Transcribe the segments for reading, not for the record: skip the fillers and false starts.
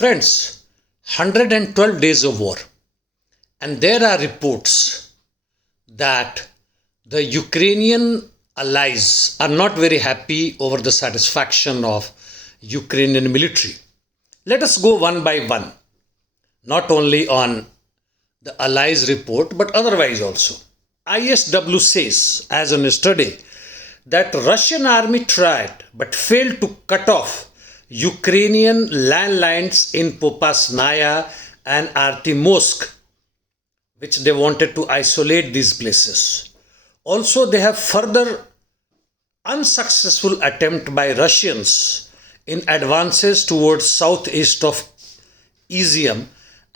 Friends, 112 days of war, and there are reports that the Ukrainian allies are not very happy over the satisfaction of Ukrainian military. Let us go one by one, not only on the allies report but otherwise also. ISW says, as on yesterday, that Russian army tried but failed to cut off Ukrainian landlines in Popasnaya and Artyomovsk, which they wanted to isolate these places. Also, they have further unsuccessful attempt by Russians in advances towards southeast of Izium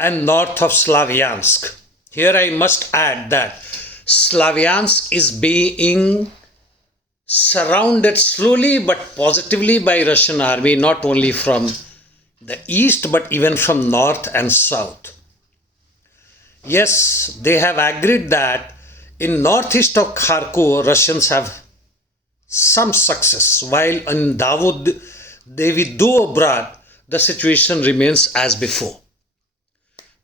and north of Slavyansk. Here I must add that Slavyansk is being surrounded slowly but positively by Russian army, not only from the east but even from north and south. Yes, they have agreed that in northeast of Kharkov, Russians have some success, while in Davidovo, the situation remains as before.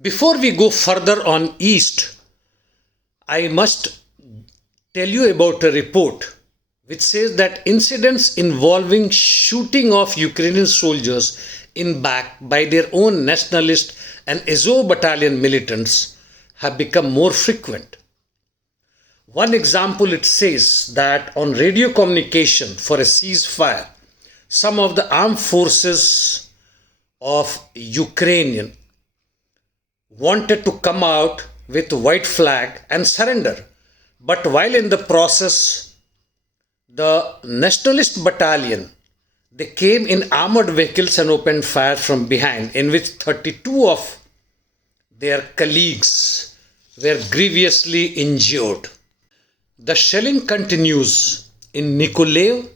Before we go further on east, I must tell you about a report which says that incidents involving shooting of Ukrainian soldiers in back by their own nationalist and Azov battalion militants have become more frequent. One example, it says that on radio communication for a ceasefire, some of the armed forces of Ukrainian wanted to come out with white flag and surrender. But while in the process, the nationalist battalion, they came in armored vehicles and opened fire from behind, in which 32 of their colleagues were grievously injured. The shelling continues in Nikolaev,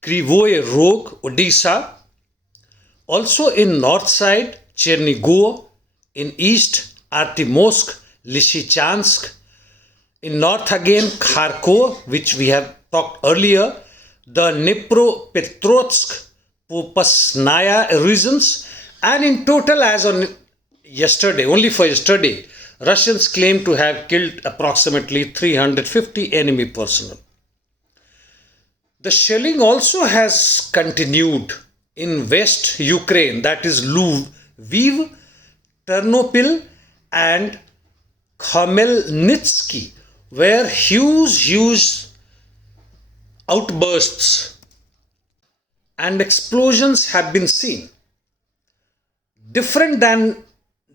Krivoy Rog, Odisha, also in north side, Chernigov, in east, Artyomovsk, Lysychansk, in north again, Kharkov, which we have talked earlier, the Dnipropetrovsk, Popasnaya regions, and in total, as on yesterday, only for yesterday, Russians claim to have killed approximately 350 enemy personnel. The shelling also has continued in West Ukraine, that is Lviv, Ternopil and Khmelnytsky, where huge outbursts and explosions have been seen. Different than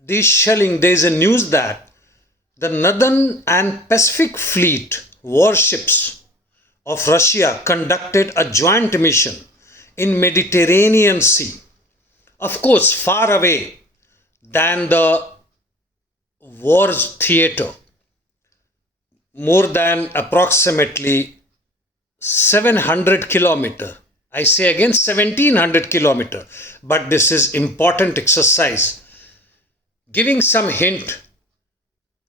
this shelling, there is a news that the Northern and Pacific Fleet warships of Russia conducted a joint mission in Mediterranean Sea, of course far away than the war's theater, more than approximately 700 kilometers. I say again 1700 kilometers, but this is important exercise, giving some hint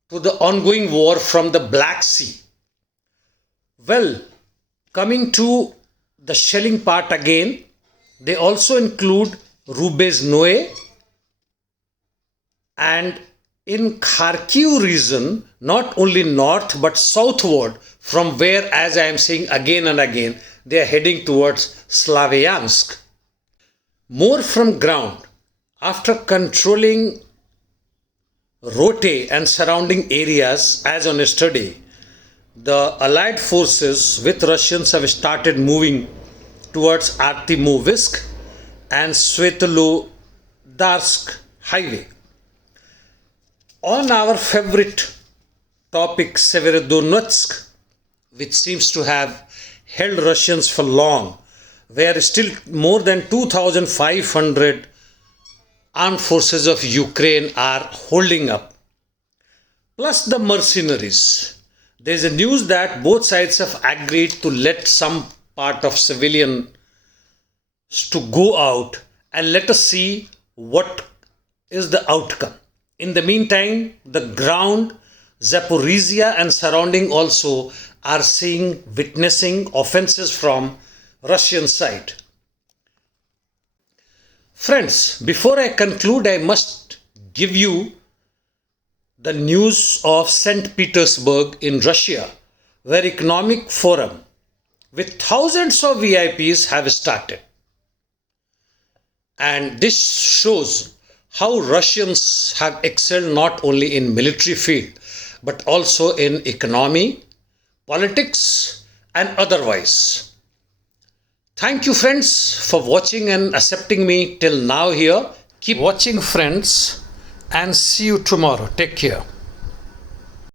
to the ongoing war from the Black Sea. Well, coming to the shelling part again, they also include Rubeznoye, and in Kharkiv region, not only north but southward, from where, as I am saying again and again, they are heading towards Slavyansk. More from ground, after controlling Rote and surrounding areas, as on yesterday, the Allied forces with Russians have started moving towards Artyomovsk and Svetlodarsk highway. On our favorite topic, Severodonetsk, which seems to have held Russians for long, where still more than 2,500 armed forces of Ukraine are holding up, plus the mercenaries. There is a news that both sides have agreed to let some part of civilians to go out, and let us see what is the outcome. In the meantime, the ground, Zaporizhia and surrounding also are witnessing offenses from Russian side. Friends, before I conclude, I must give you the news of St. Petersburg in Russia, where Economic Forum with thousands of VIPs have started. And this shows how Russians have excelled not only in military field but also in economy, politics and otherwise. Thank you friends for watching and accepting me till now here. Keep watching friends and see you tomorrow. Take care.